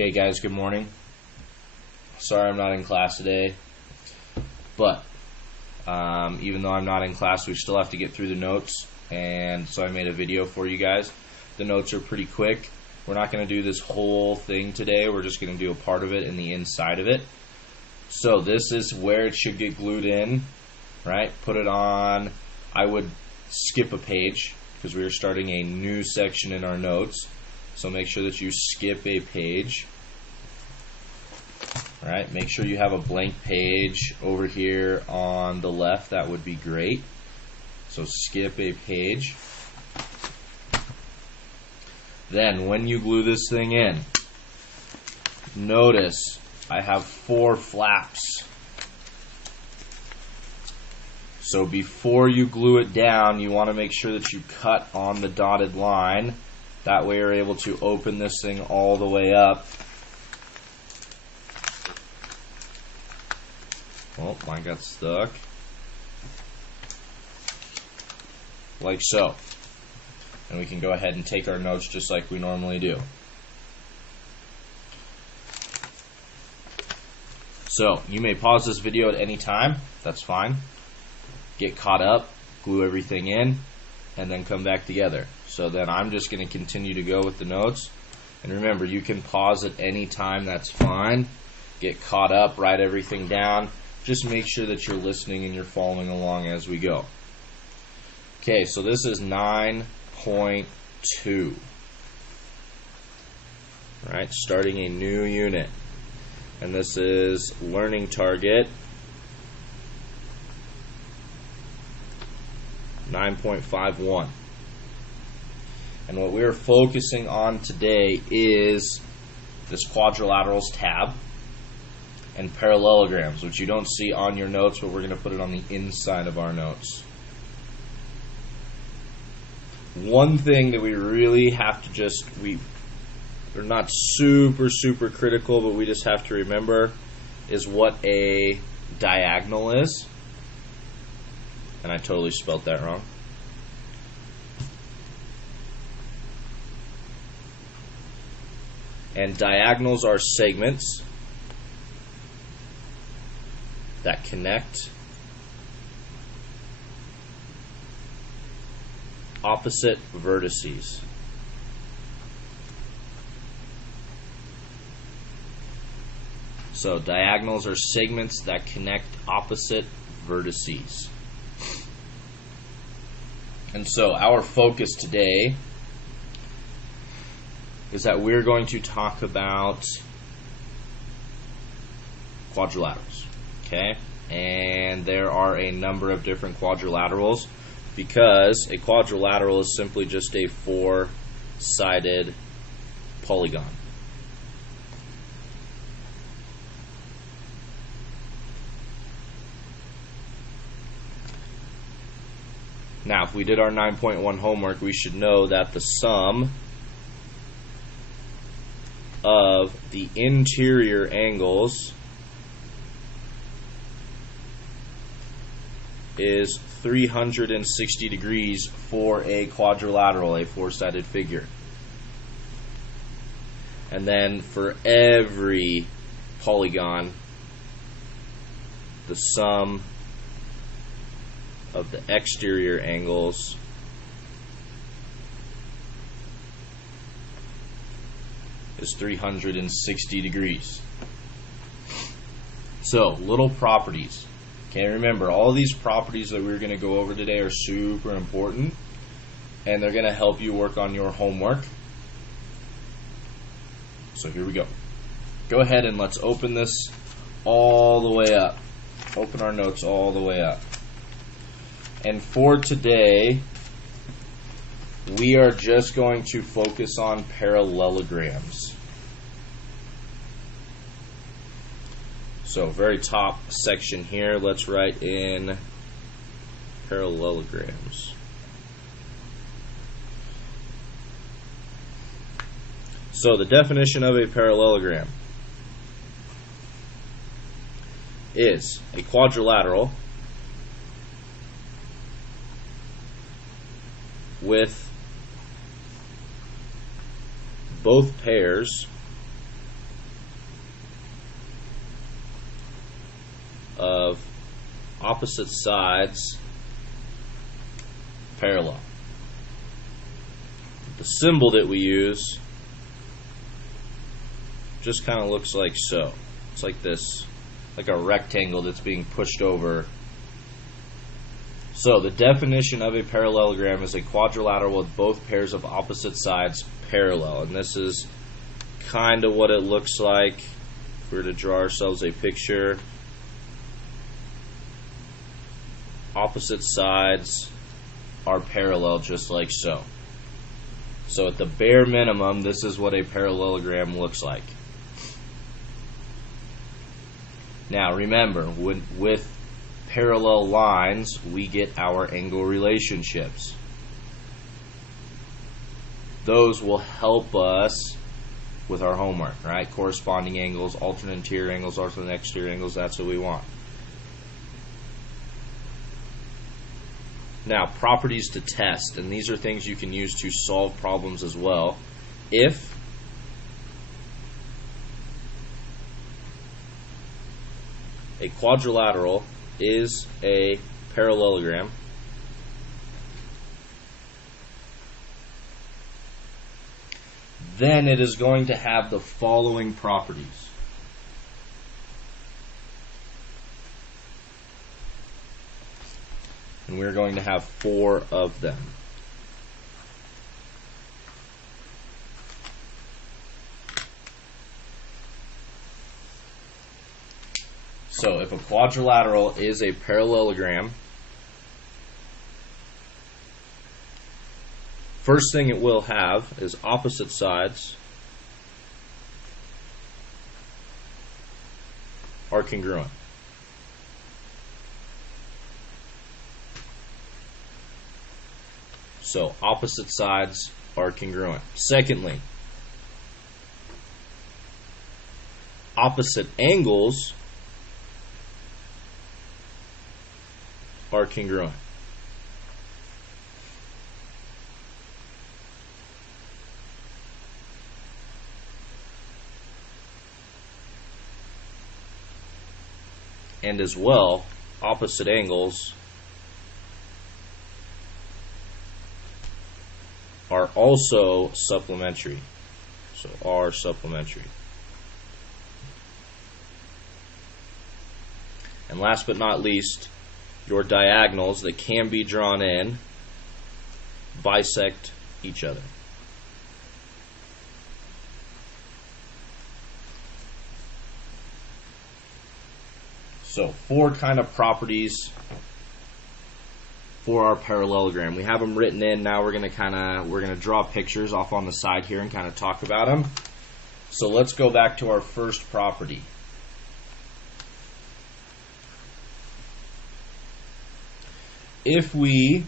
Okay guys, good morning. Sorry I'm not in class today, but even though I'm not in class, we still have to get through the notes, and so I made a video for you guys. The notes are pretty quick. We're not going to do this whole thing today. We're just going to do a part of it and the inside of it. So this is where it should get glued in, right? Put it on. I would skip a page because we are starting a new section in our notes. So make sure that you skip a page. All right, make sure you have a blank page over here on the left. That would be great. So skip a page. Then when you glue this thing in, notice I have 4 flaps. So before you glue it down, you want to make sure that you cut on the dotted line. That way you're able to open this thing all the way up. Oh, mine got stuck. Like so. And we can go ahead and take our notes just like we normally do. So, you may pause this video at any time. That's fine. Get caught up, glue everything in, and then come back together. So then I'm just going to continue to go with the notes. And remember, you can pause at any time. That's fine. Get caught up, write everything down. Just make sure that you're listening and you're following along as we go. Okay, so this is 9.2. Right, starting a new unit. And this is learning target 9.51. And what we're focusing on today is this quadrilaterals tab and parallelograms, which you don't see on your notes, but we're going to put it on the inside of our notes. One thing that we really have to they're not super critical, but we just have to remember is what a diagonal is. And I totally spelled that wrong. And diagonals are segments that connect opposite vertices. So diagonals are segments that connect opposite vertices. And so our focus today is that we're going to talk about quadrilaterals, okay? And there are a number of different quadrilaterals because a quadrilateral is simply just a 4-sided polygon. Now, if we did our 9.1 homework, we should know that the sum of the interior angles is 360 degrees for a quadrilateral, a 4-sided figure. And then for every polygon, the sum of the exterior angles is 360 degrees. So, little properties. Okay, remember, all these properties that we're going to go over today are super important, and they're going to help you work on your homework. So here we go. Go ahead and let's open this all the way up. Open our notes all the way up. And for today, we are just going to focus on parallelograms. So, very top section here, let's write in parallelograms. So, the definition of a parallelogram is a quadrilateral with both pairs of opposite sides parallel. The symbol that we use just kind of looks like so. It's like this, like a rectangle that's being pushed over. So the definition of a parallelogram is a quadrilateral with both pairs of opposite sides parallel. And this is kind of what it looks like if we were to draw ourselves a picture. Opposite sides are parallel just like so. So at the bare minimum, this is what a parallelogram looks like. Now remember, with parallel lines, we get our angle relationships. Those will help us with our homework, right? Corresponding angles, alternate interior angles, alternate exterior angles, that's what we want. Now, properties to test, and these are things you can use to solve problems as well. If a quadrilateral is a parallelogram, then it is going to have the following properties. And we're going to have 4 of them. So if a quadrilateral is a parallelogram, first thing it will have is opposite sides are congruent. So opposite sides are congruent. Secondly, opposite angles are congruent. And as well, opposite angles are also supplementary. So are supplementary. And last but not least, your diagonals that can be drawn in bisect each other. So 4 kind of properties for our parallelogram. We have them written in. Now we're going to draw pictures off on the side here and kind of talk about them. So let's go back to our first property. If we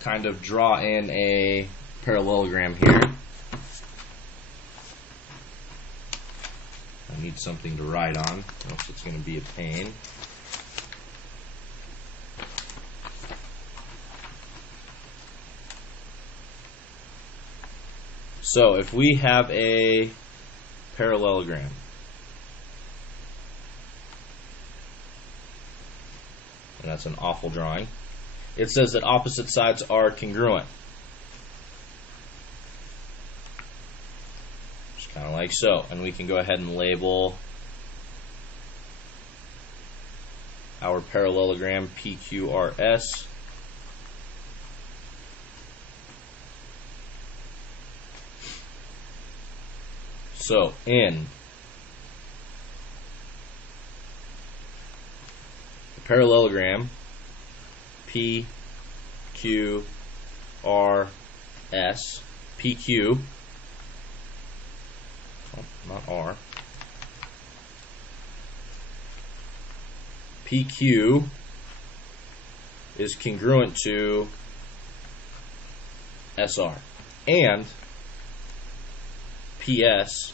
kind of draw in a parallelogram here, I need something to write on, else it's going to be a pain. So if we have a parallelogram, and that's an awful drawing, it says that opposite sides are congruent. Just kind of like so. And we can go ahead and label our parallelogram PQRS. So in the parallelogram PQRS, PQ, oh, not R, PQ is congruent to SR, and PS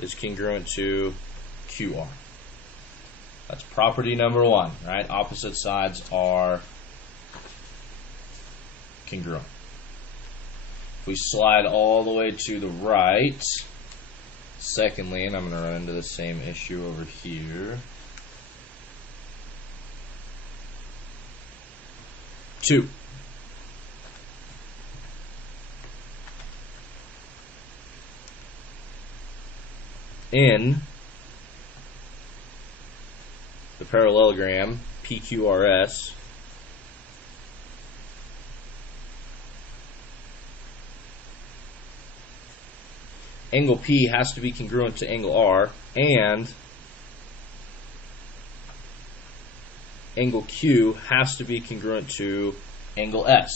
is congruent to QR. That's property number 1, right? Opposite sides are congruent. If we slide all the way to the right, Secondly, and I'm going to run into the same issue over here, 2. In the parallelogram PQRS, angle P has to be congruent to angle R, and angle Q has to be congruent to angle S.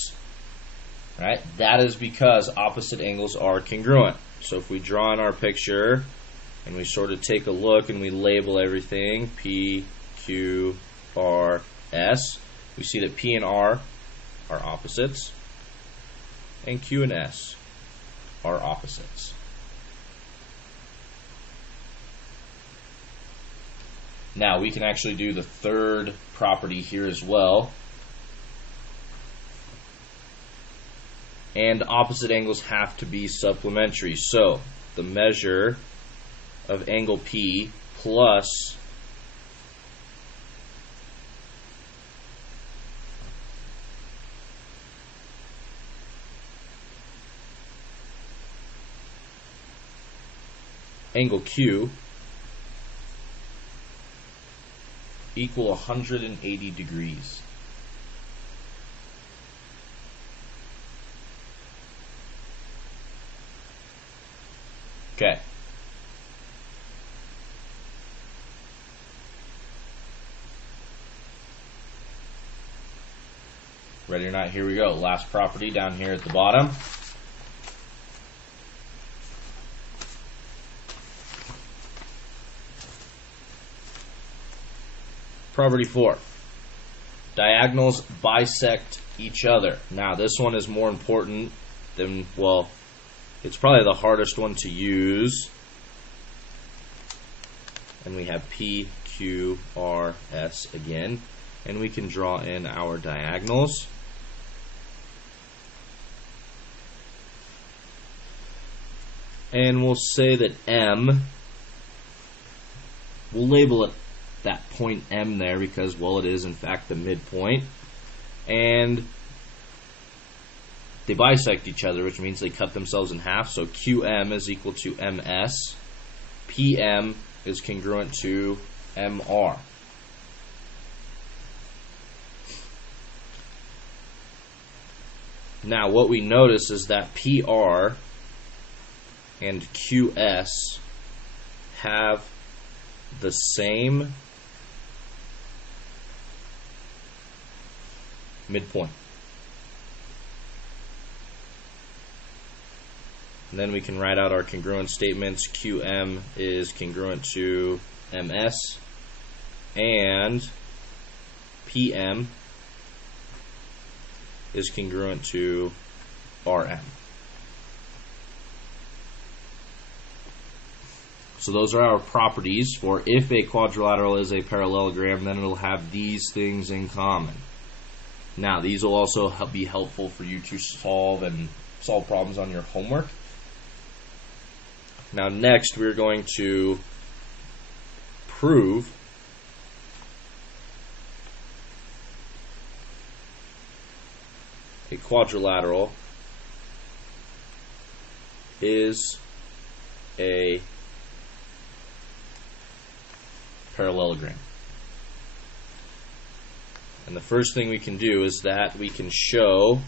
Right? That is because opposite angles are congruent. So if we draw in our picture and we sort of take a look and we label everything P, Q, R, S, we see that P and R are opposites and Q and S are opposites. Now we can actually do the third property here as well. And opposite angles have to be supplementary. So the measure of angle P plus angle Q equal 180 degrees. Okay. Ready or not, here we go. Last property down here at the bottom. Property 4. Diagonals bisect each other. Now this one is more important than, well, it's probably the hardest one to use. And we have P, Q, R, S again. And we can draw in our diagonals. And we'll say that M, we'll label it that point M there because, well, it is in fact the midpoint. And they bisect each other, which means they cut themselves in half. So QM is equal to MS. PM is congruent to MR. Now what we notice is that PR and QS have the same midpoint. And then we can write out our congruent statements. QM is congruent to MS, and PM is congruent to RM. So those are our properties for if a quadrilateral is a parallelogram, then it'll have these things in common. Now, these will also be helpful for you to solve problems on your homework. Now, next we're going to prove a quadrilateral is a parallelogram. And the first thing we can do is that we can show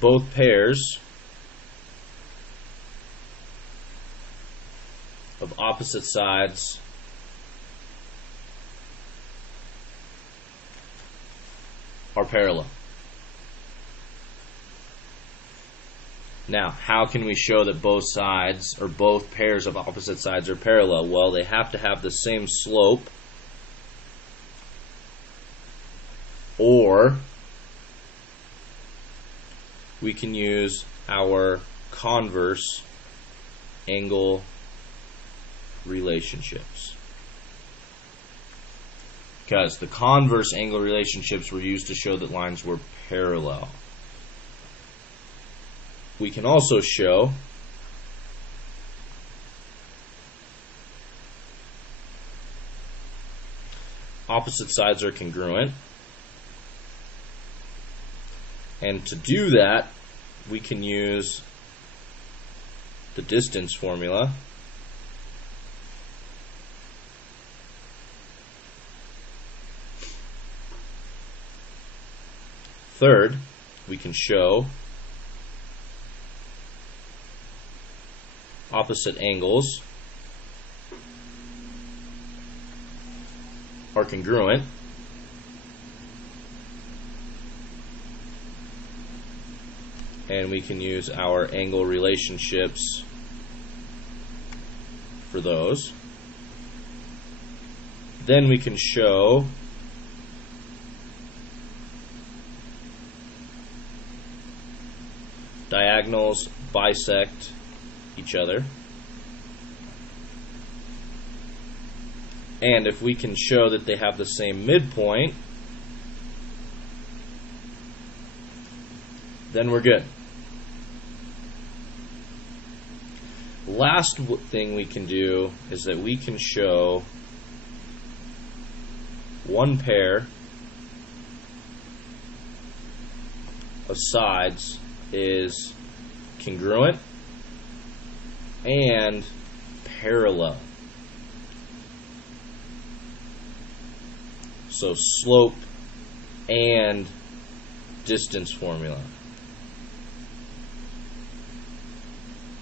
both pairs of opposite sides are parallel. Now, how can we show that both sides or both pairs of opposite sides are parallel? Well, they have to have the same slope, or we can use our converse angle relationships. Because the converse angle relationships were used to show that lines were parallel. we can also show opposite sides are congruent. And to do that, we can use the distance formula. Third, we can show opposite angles are congruent. And we can use our angle relationships for those. Then we can show diagonals bisect each other. And if we can show that they have the same midpoint, then we're good. Last thing we can do is that we can show one pair of sides is congruent and parallel. So slope and distance formula.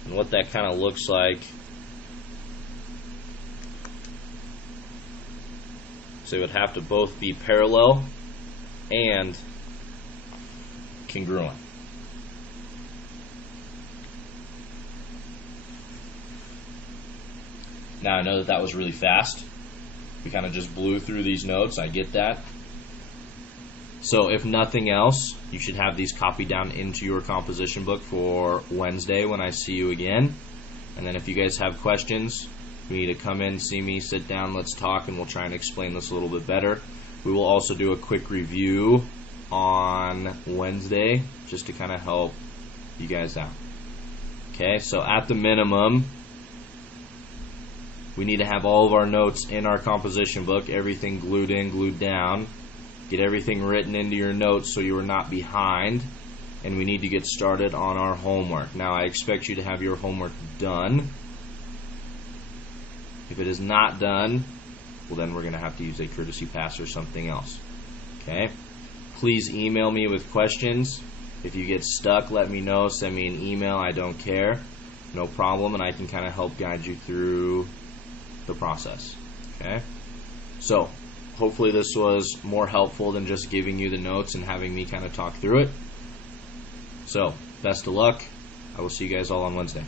And what that kind of looks like, so it would have to both be parallel and congruent. Now I know that that was really fast. We kind of just blew through these notes, I get that. So if nothing else, you should have these copied down into your composition book for Wednesday when I see you again. And then if you guys have questions, you need to come in, see me, sit down, let's talk, and we'll try and explain this a little bit better. We will also do a quick review on Wednesday just to kind of help you guys out. Okay, so at the minimum, we need to have all of our notes in our composition book, everything glued in, glued down. Get everything written into your notes so you are not behind. And we need to get started on our homework. Now, I expect you to have your homework done. If it is not done, well, then we're going to have to use a courtesy pass or something else. Okay? Please email me with questions. If you get stuck, let me know. Send me an email. I don't care. No problem. And I can kind of help guide you through the process. Okay? So, hopefully this was more helpful than just giving you the notes and having me kind of talk through it. So, best of luck. I will see you guys all on Wednesday.